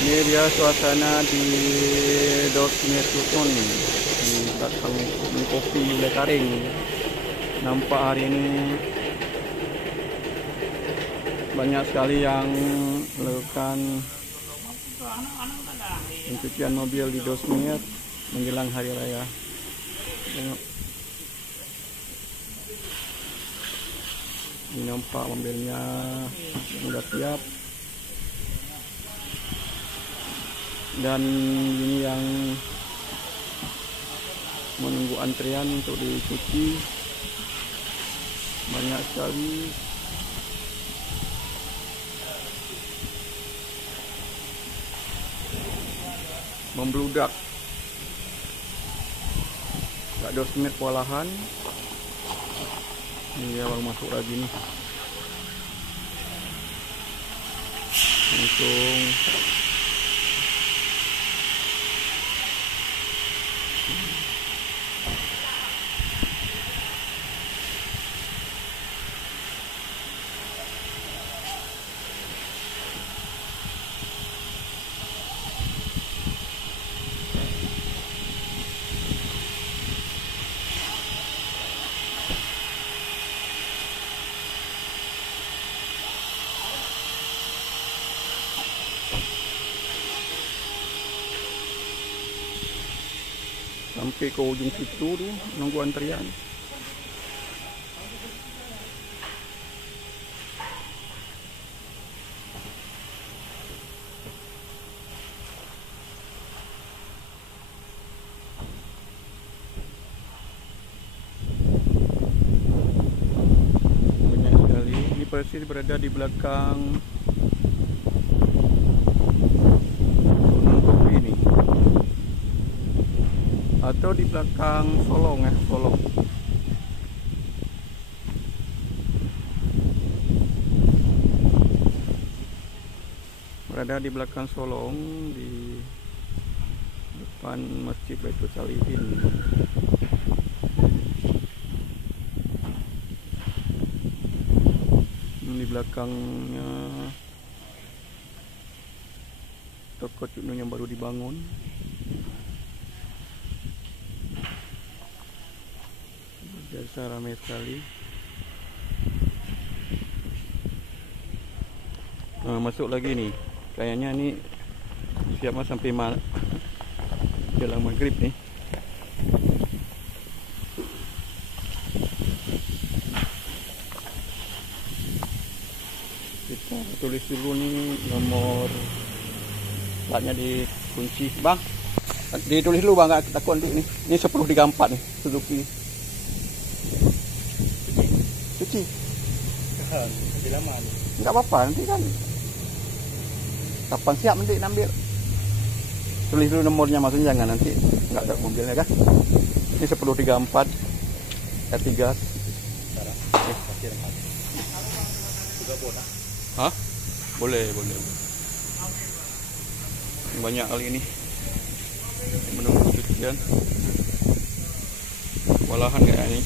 Ini dia suasana di Dosmir Tutun di belakang kopi Ulai Karing. Nampak hari ini banyak sekali yang melakukan pencucian mobil di Dosmir menjelang hari raya. Tengok. Ini nampak mobilnya sudah siap. Dan ini yang menunggu antrian untuk dicuci banyak sekali. Membludak. Gak Dosmir kewalahan. Ini dia baru masuk lagi nih. Langsung sampai ke ujung situ tuh nunggu antrian. Banyak sekali. Ini persis berada di belakang kopi ini. Atau di belakang Solong ya, Solong. Berada di belakang Solong di depan Masjid Baitul Salihin. Di belakangnya toko Cukno yang baru dibangun. Biasa ramai sekali. Masuk lagi nih. Kayaknya nih siap mas sampai jelang maghrib nih. Kita tulis dulu nih nomor platnya dikunci, bang. Ditulis dulu bang, nggak takut nih. Ini 1034 nih, Suzuki. Cuci. Lebih lama. Enggak apa-apa, nanti kan kapan siap nanti ambil. Tulis dulu nomornya, maksudnya jangan nanti enggak ada mobilnya kan. Ini 1034 R3. Sekarang parkir juga boleh. Hah? Boleh. Banyak kali ini menunggu cucian. Walahan kayak ini.